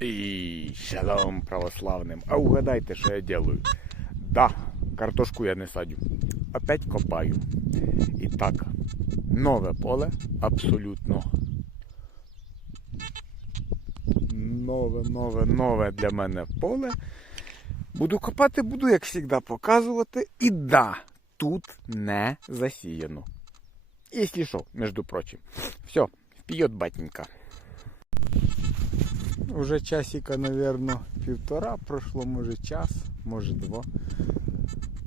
І шалом православним. А угадайте, що я делаю? Да, картошку я не садю. Опять копаю. І так, нове поле, абсолютно. Нове, нове, нове для мене поле. Буду копати, буду, як завжди, показувати. І да, тут не засіяно. Якщо що, між прочим. Все, вперед, батенька. Уже часика, наверное, півтора пройшло, може час, може два.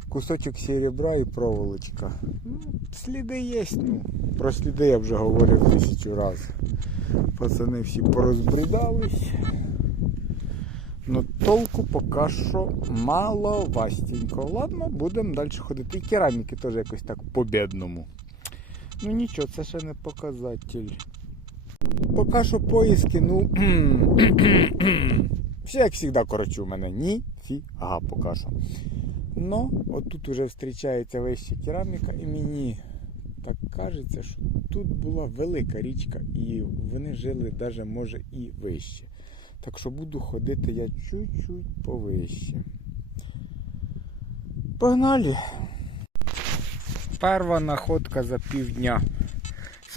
Кусочок серебра і проволочка. Ну, сліди є, ну. Про сліди я вже говорив тисячу разів. Пацани всі порозбридались. Ну толку поки що мало вастенько. Ладно, будемо далі ходити. І кераміки теж якось так по-бідному. Ну нічого, це ще не показатель. Поки що поїздки, ну. Все як завжди, коротше, у мене ніфіга поки що. Ну, отут вже зустрічається вища кераміка, і мені так кажеться, що тут була велика річка, і вони жили навіть може і вище. Так що буду ходити я чуть-чуть повище. Погнали! Перша находка за півдня.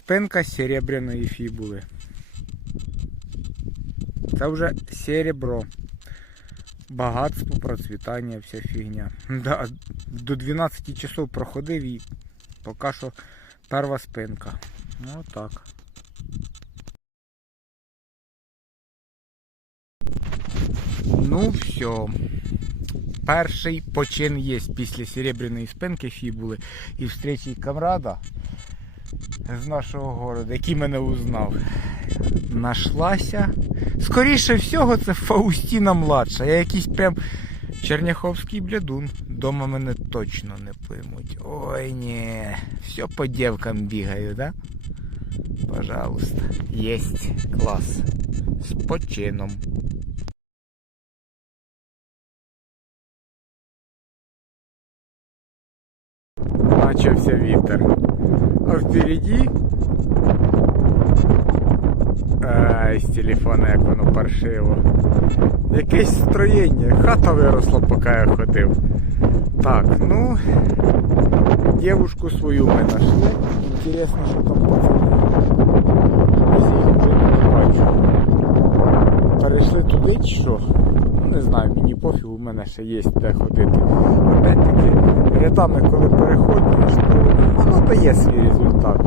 Спинка серебряної фібули. Це вже серебро. Багатство, процвітання, вся фігня. Да, до 12 часов проходив і поки що перша спинка. Ну так. Ну все. Перший почин є після серебряної спинки фібули і встречі камрада з нашого города, який мене узнав. Нашлася. Скоріше всього, це Фаустіна младша. Я якийсь прям черняховський блядун. Дома мене точно не поймуть. Ой ні. Все по дівкам бігаю, да? Пожалуйста. Єсть. Клас. З почином. Начався вітер. А впереді Ай, з телефона як воно паршиво. Якесь строєння. Хата виросла, поки я ходив. Так, ну. Дівушку свою ми знайшли. Інтересно, що там пацани. Їх вже не бачу. Перейшли туди чи що? Ну не знаю, мені пофіг, у мене ще є де ходити. Опять-таки, рядами, коли переходиш, то воно дає свій результат.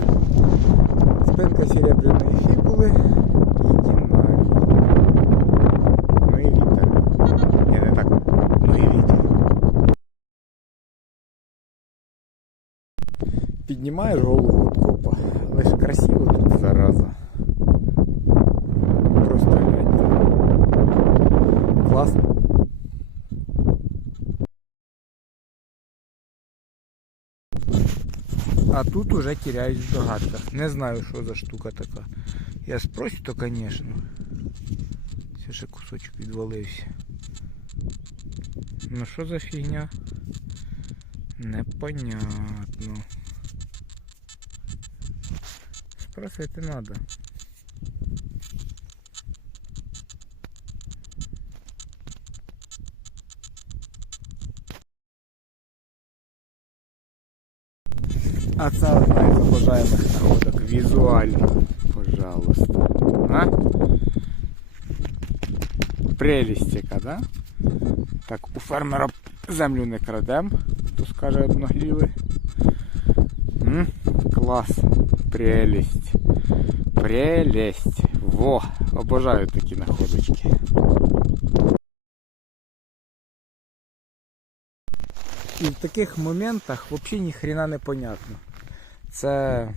Спинка серебряної фібули. Піднімаєш голову від копа. Але ж красиво тут зараза. Просто гляньте. Класно. А тут уже теряюсь в догадках. Не знаю, що за штука така. Я спросю, то звісно. Все ще кусочок відвалився. Ну що за фігня? Непонятно. Спросити треба. А це одна із обожаємих находок. Візуально. Пожалуйста. А? Прелість яка, да? Так, у фермера землю не крадем, то скаже одноглівий. М? Клас. Прелість. Прелесть. Во! Обожаю такі находочки. І в таких моментах взагалі ні хрена не понятно. Це.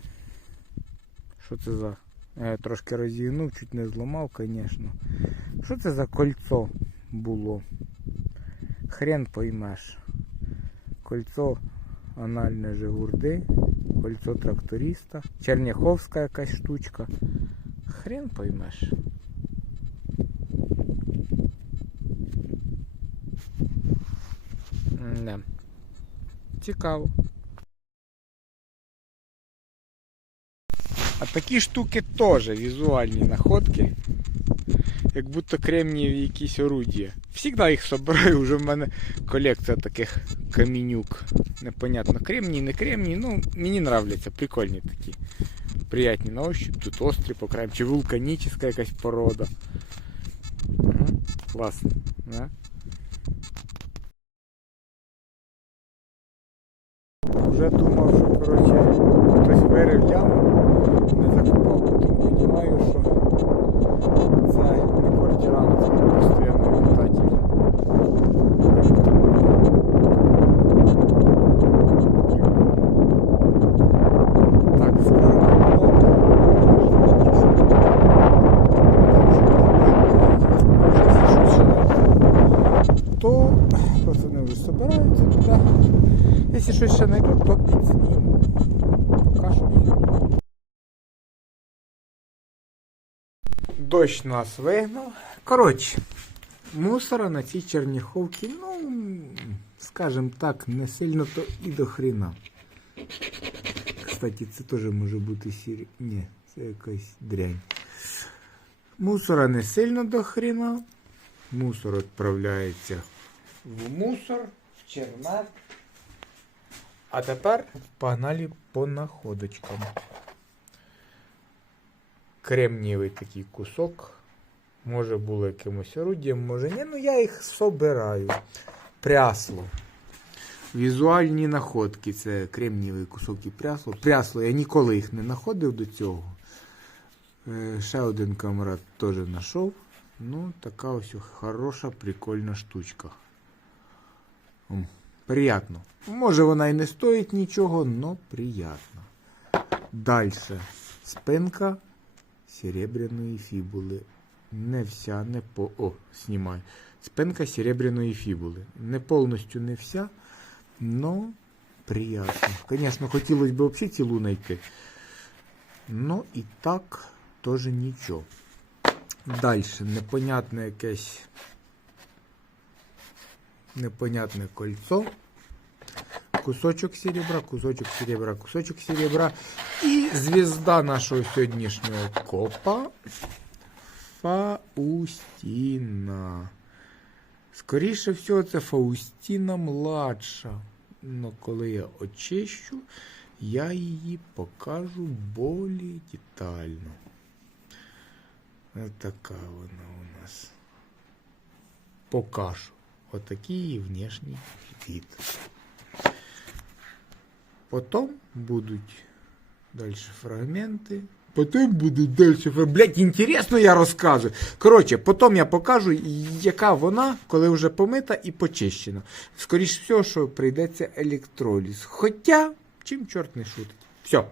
Що це за. Я трошки розігнув, чуть не зламав, звісно. Що це за кольцо було? Хрен поймеш. Кольцо анальне Жигурди, кольцо тракториста, Черняховська якась штучка. Хрен поймеш. Не. Цікаво. А такі штуки теж візуальні находки. як будто кремнієві якісь орудія. Всігда їх собираю, вже в мене колекція таких камінюк. Непонятно, кремній, не кремній, ну мені нравляться, прикольні такі. Приятні на ощупь, тут острі по краям, чи вулканічна якась порода. Угу. Класно. Да? Вже думав, що коротше, хтось вирив яму, не закопав, потім думаю, що це не квартирант, це просто питатель. Так, скоро. То пацани вже збираються туди. Якщо щось ще знайдуть, то. Поки що все. Дощ нас вигнав. Коротше, мусора на цій черніховці, ну, скажімо так, не сильно то і до хрена. Кстати, це теж може бути сірі. Ні, це якась дрянь. Мусора не сильно до хрена. Мусор відправляється в мусор, в чермет. А тепер погнали по находочкам. Кремнієвий такий кусок. Може було якимось орудієм, може ні. Ну я їх собираю. Прясло. Візуальні находки. Це кремнієвий кусок і прясло. Прясло я ніколи їх не знаходив до цього. Е, Ще один камрад теж знайшов. Ну, така ось хороша, прикольна штучка. Приятно. Може вона і не стоїть нічого, но приятно. Дальше. Спинка серебряної фібули. Не вся, не по. О, знімай. Спинка серебряної фібули. Не повністю не вся, но приятно. Звісно, хотілося б взагалі цілу знайти. Ну і так теж нічого. Далі, непонятне якесь непонятне кольцо. Кусочок серебра, кусочок серебра, кусочок серебра. І звізда нашого сьогоднішнього копа Фаустіна. Скоріше всього, це Фаустіна младша. Но коли я очищу, я її покажу більш детально. Ось така вона у нас. Покажу. Отакий її внешній вид. Потом будуть далі фрагменти. Потім будуть далі фрагменти. Блять, інтересно я розказую. Коротше, потім я покажу, яка вона, коли вже помита і почищена. Скоріше всього, що прийдеться електроліз. Хоча, чим чорт не шутить. Все.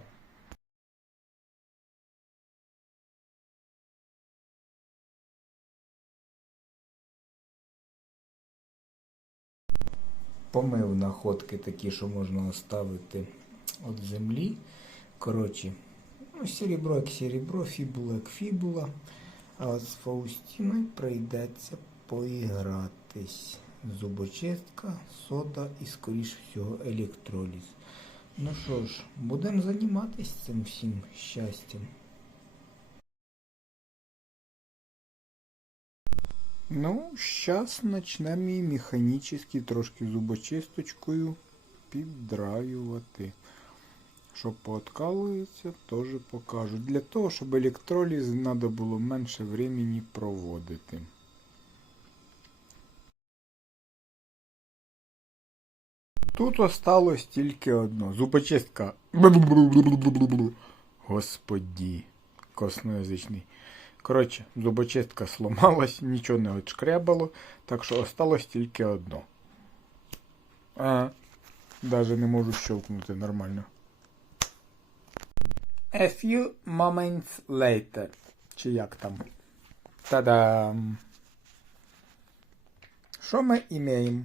Помив находки такі, що можна оставити від землі. Коротше, ну, серебро як серебро, фібула як фібула. А от з Фаустіною прийдеться поігратись. Зубочистка, сода і, скоріш всього, електроліз. Ну що ж, будемо займатися цим всім щастям. Ну, зараз почнемо її механічно трошки зубочисточкою піддраювати. Що пооткалується, теж покажу. Для того, щоб електроліз треба було менше времени проводити. Тут осталось тільки одно. Зубочистка. Господі. Косноязичний. Коротше, зубочистка сломалась, нічого не відшкрябало, так що осталось тільки одно. А, даже не можу щелкнути нормально. A few moments later. Чи як там? Та-дам! Що ми імеємо?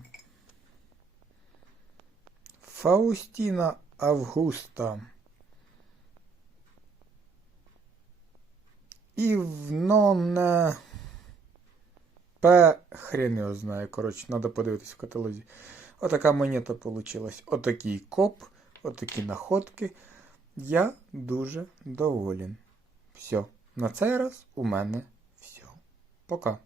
Фаустіна Августа. І в нон П. Хрен його знає. Коротше, треба подивитись в каталозі. Отака монета вийшла. Отакий коп, отакі находки. Я дуже доволен. Все. На цей раз у мене все. Пока.